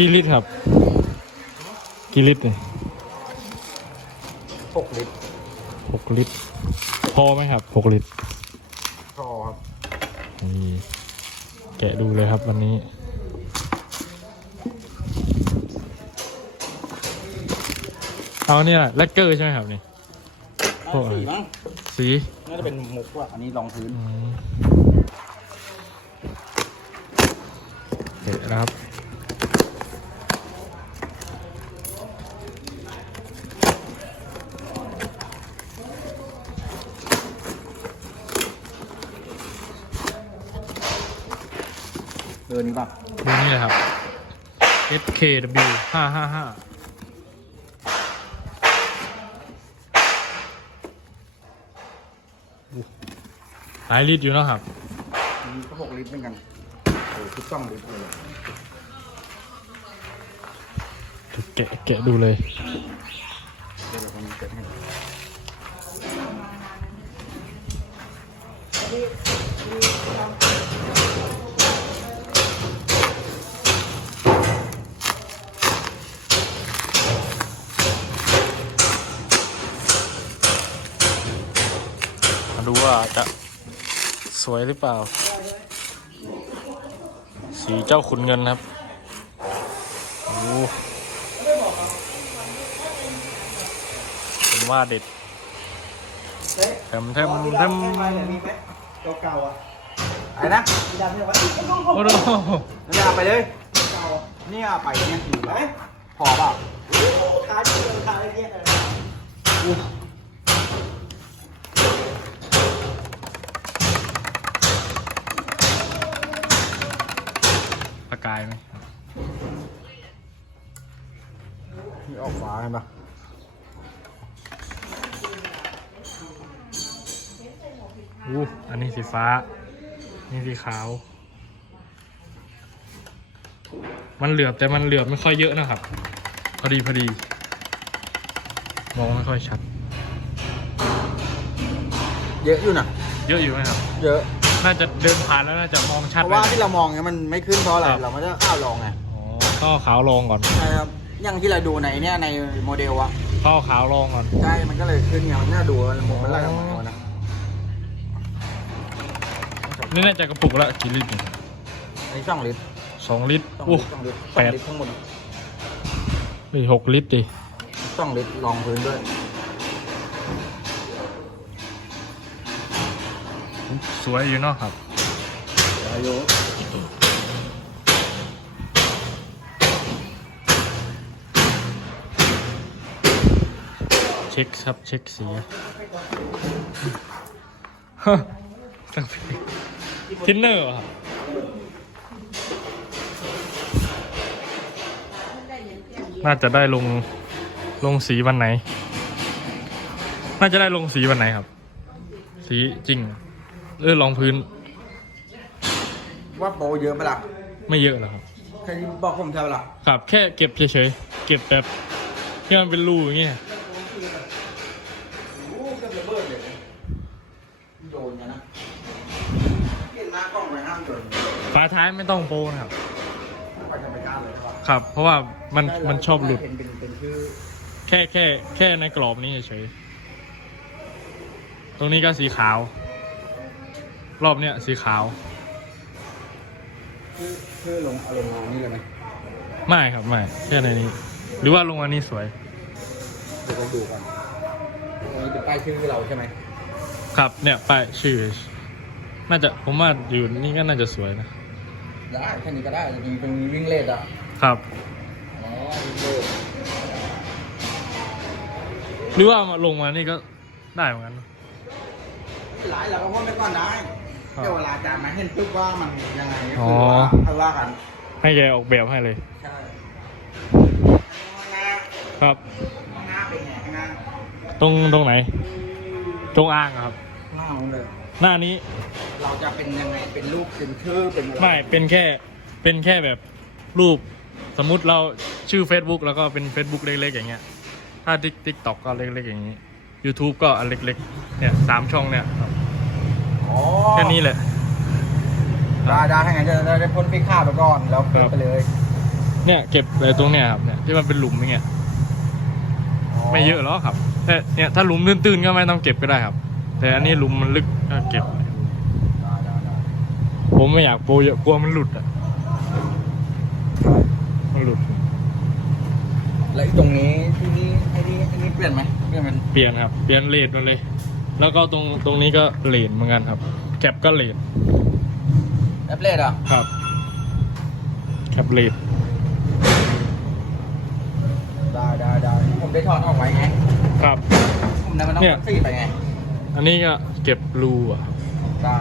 กี่ลิตรครับ กี่ลิตรเนี่ยหกลิตรหกลิตร พอไหมครับหกลิตร พอครับนี่แกะดูเลยครับวันนี้ เอาเนี่ยแลกเกอร์ใช่ไหมครับนี่โอ้ยสีมั้งสีน่าจะเป็นมุกว่ะอันนี้รองพื้นอืมแกะนะครับ เบอร์นี้ป่ะดูนี่เลยครับ SKW ห้าห้าห้าหลายลิตรอยู่นะครับอันนี้ก็หกลิตรเหมือนกันโอ้ทุกต้องลิตรเลยแกะแกะดูเลยเดี๋ยวเราคนนี้เกิดให้ดูมาดูว่าจะสวยหรือเปล่า สีเจ้าขุนเงินครับโอ้โหผมว่าเด็ดเทมเทมเทมเก่าๆอะอะไรนะโอ้โหนี่เอาไปเลยนี่เอาไปเนี่ยถือไปพอเปล่าประ เห็นปะอู้อันนี้สีฟ้า นี่สีขาว มันเหลือบแต่มันเหลือบไม่ค่อยเยอะนะครับ พอดีพอดี มองไม่ค่อยชัด เยอะอยู่นะเยอะอยู่ไหมครับ เยอะ น่าจะเดินผ่านแล้วน่าจะมองชัดเพราะว่าเลยที่เรามองเนี่ยมันไม่ขึ้นเพราะอะไรครับเราไม่ได้ข้าวลองไง อ๋อก็ขาวลองก่อน ใช่ครับ อย่างที่เราดูในเนี่ยในโมเดลอะก็ขาวลองก่อน ใช่ มันก็เลยขึ้นไงมันน่าดูมันมุมมันไล่ออกมานะนี่น่าจะกระปุกละกี่ลิตรนี่อันนี้สองลิตรสองลิตรสองอู้ลิตรสองลิตรสแปองดลิตรทั้งหมดไม่หกลิตรดิสองลิตรรองพื้นด้วย สวยอยู่เนาะครับอายุ ช็คครับเช็คสีฮะตั้งเพลงทินเนอร์เหรอครับน่าจะได้ลงลงสีวันไหน น่าจะได้ลงสีวันไหนครับ สีจริง เออรองพื้น ว่าโปรเยอะไหมล่ะ ไม่เยอะหรอกครับใครบอกผมใช่ไหมล่ะ ครับ แค่เก็บเฉยๆ เก็บแบบที่มันเป็นรูอย่างเงี้ย โอ้เกือบระเบิดเลยโดนกันนะเห็นหน้ากล้องไปห้ามโดน ฝา ท้ายไม่ต้องโปรนะครับ ไปทำไปกล้ารเลยใช่ปะครับ เพราะว่ามันมันชอบหลุด เป็นเป็นเป็นชื่อแค่แค่แค่ในกรอบนี้เฉยๆตรงนี้ก็สีขาว รอบเนี้ยสีขาว ชื่อชื่อลงเอาลงมานี่เลยไหมไม่ครับไม่แค่ในนี้ หรือว่าลงอันนี้สวย เดี๋ยวต้องดูก่อนตรงนี้จะป้ายชื่อเราใช่ไหมครับเนี่ยป้ายชื่อ น่าจะผมว่าอยู่นี่ก็น่าจะสวยนะ ได้แค่นี้ก็ได้จริงๆเป็นวิ่งเลดอะครับอ๋อวิ่งเลดหรือว่ามาลงมานี่ก็ได้เหมือนกัน หลายเราก็พ่นไปก่อนได้ครับเดี๋ยวเวลาอาจารย์มาเห็นปุ๊บว่ามันยังไงก็อ๋อคือว่าค่อยว่ากัน ให้แกออกแบบให้เลย ใช่ข้างหน้าครับข้างหน้าเป็นไงข้างหน้าตรงตรงไหน ตรงอ่างอะครับข้างหน้าของเลย หน้านี้เราจะเป็นยังไงเป็นรูปเป็นชื่อเป็นอะไรไม่เป็นแค่เป็นแค่แบบรูปสมมุติเราชื่อ Facebook แล้วก็เป็น Facebook เล็กๆอย่างเงี้ย ถ้าทิกทิกตอกก็เล็กๆอย่างนี้ YouTube ก็อันเล็กๆเนี่ยสามช่องเนี่ยครับอ๋อแค่นี้แหละ ได้ได้ถ้างั้นจะได้พ่นพริกข้าวไปก่อนแล้วเพิ่ครัมบไปเลยเนี่ยเก็บอะไรตรงเนี้ยครับเนี่ยที่มันเป็นหลุมอย่างเงี้ยไม่เยอะหรอกครับแต่เนี่ยถ้าหลุมตื้นๆก็ไม่ต้องเก็บก็ได้ครับ แต่อันนี้หลุมมันลึกก็เก็บได้ได้ได้ผมไม่อยากโปรเยอะกลัวมันหลุดอะมันหลุด แล้วไอ้ตรงนี้ที่นี่ไอ้นี่ไอ้นี่เปลี่ยนไหมเปลี่ยนเป็นเปลี่ยนครับ เปลี่ยนเลนมาเลย แล้วก็ตรงตรงนี้ก็เลนเหมือนกันครับแคปก็เลนแอปเลดอะครับแคปเลนได้ได้ได้ผมได้ถอดออกไว้ไงครับผมนั้นมันต้องเนี่ยฟีดไปไง อันนี้ก็เก็บรูอะ ได้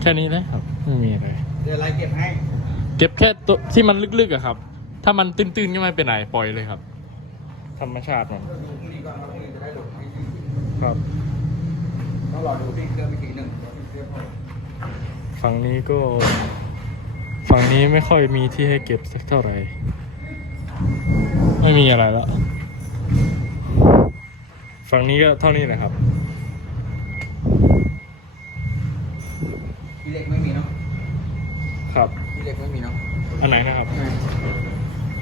แค่นี้เลยครับ ไม่มีอะไร เดี๋ยวอะไรเก็บให้ เก็บแค่ตัวที่มันลึกๆอะครับ ถ้ามันตื้นๆก็ไม่เป็นไรปล่อยเลยครับ ธรรมชาติมัน ดูพรุ่งนี้ก่อนว่าพรุ่งนี้จะได้ลงให้ดีครับ ต้องรอดูพี่เครื่องอีกทีหนึ่งเดี๋ยวพี่เครื่องให้ฝั่งนี้ก็ ฝั่งนี้ไม่ค่อยมีที่ให้เก็บสักเท่าไหร่ ไม่มีอะไรแล้ว ฝั่งนี้ก็เท่านี้แหละครับ พี่เล็กไม่มีเนาะ ครับ พี่เล็กไม่มีเนาะอันไหนนะครับ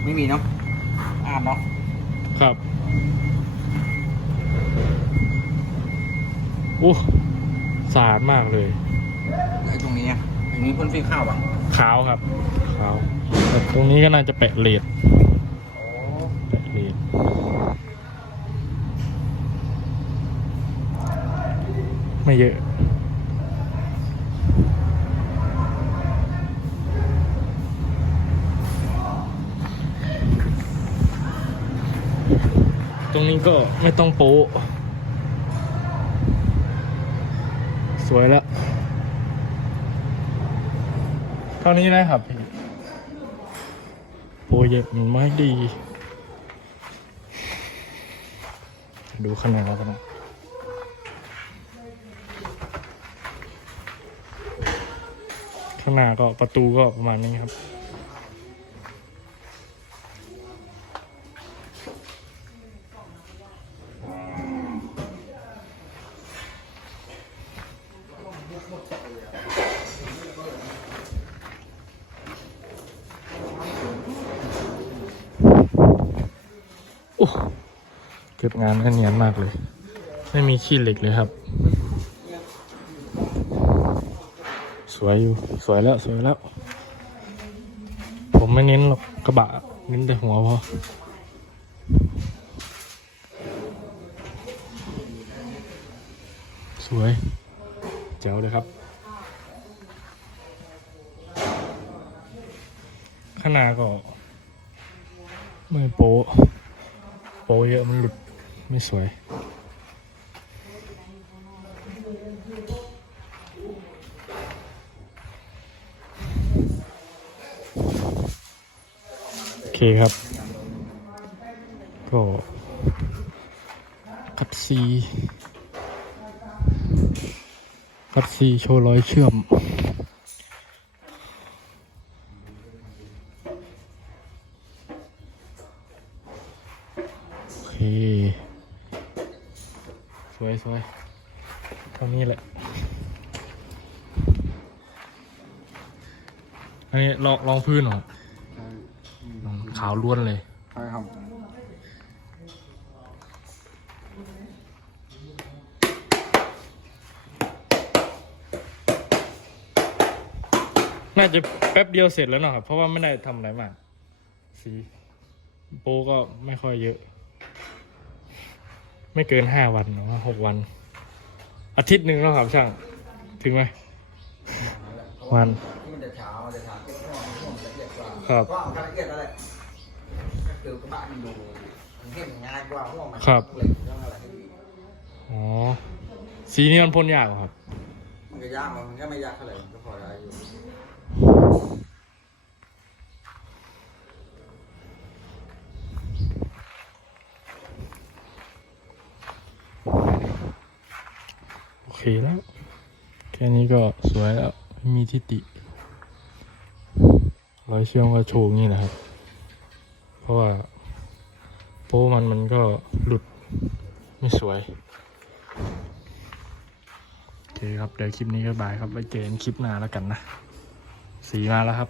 ไม่มีเนาะอ่านเนาะครับอู้สะอาดมากเลย ไอ้ตรงนี้อะอันนี้พ่นสีข้าวอะขาวครับ ขาวแต่ตรงนี้ก็น่าจะแปะเลดโอ้แปะเลดไม่เยอะ รงนี้ก็ไม่ต้องโป๊สวยแล้ว เท่านี้นะครับพี่โปรเยบมันไม่ดี ดูขนาดแล้วกันนะข้างหน้าก็ประตูก็ประมาณนี้ครับ เก็บงานได้เนียนมากเลย ไม่มีขี้เหล็กเลยครับ สวยอยู่ สวยแล้ว สวยแล้ว ผมไม่เน้นหรอกกระบะ เน้นแต่หัวพอสวยแจ๋วเลยครับข้างหน้าก็ ไม่โป๊ะโป๊ะเยอะมันหลุด ไม่สวย โอเคครับ ก็คัดซีคัดซีโชว์รอยเชื่อม โอเค สวยสวยเท่านี้แหละ อันนี้ลองลองพื้นเหรอลองขาวล้วนเลย ใช่ครับน่าจะแป๊บเดียวเสร็จแล้วเนาะครับ เพราะว่าไม่ได้ทำอะไรมาก สี โปรก็ไม่ค่อยเยอะ ไม่เกินห้าวันหรือว่าหกวัน อาทิตย์หนึ่งแล้วครับช่าง ถึงไหมวันที่มันจะเช้ามันจะเช้าเก็บข้อมันช่วงละเอียดกว่าครับก็เอาละเอียดแล้วแหละก็คือกระบะมันดูมันเห็นง่ายกว่าเพราะว่ามันครับเหล็กต้องอะไรให้ดีอ๋อสีนี้มันพ่นยากเหรอครับ มันก็ยากมันก็ไม่ยากเท่าไหร่มันก็พอได้อยู่ เคแล้ว แค่นี้ก็สวยแล้วมีทิฏฐิร้อยเชื่อมก็โชว์อย่างนี้แหละครับ เพราะว่าโป้มันมันก็หลุดไม่สวย โอเคครับ เดี๋ยวคลิปนี้ก็บายครับไว้เจอกันคลิปหน้าแล้วกันนะ สีมาแล้วครับ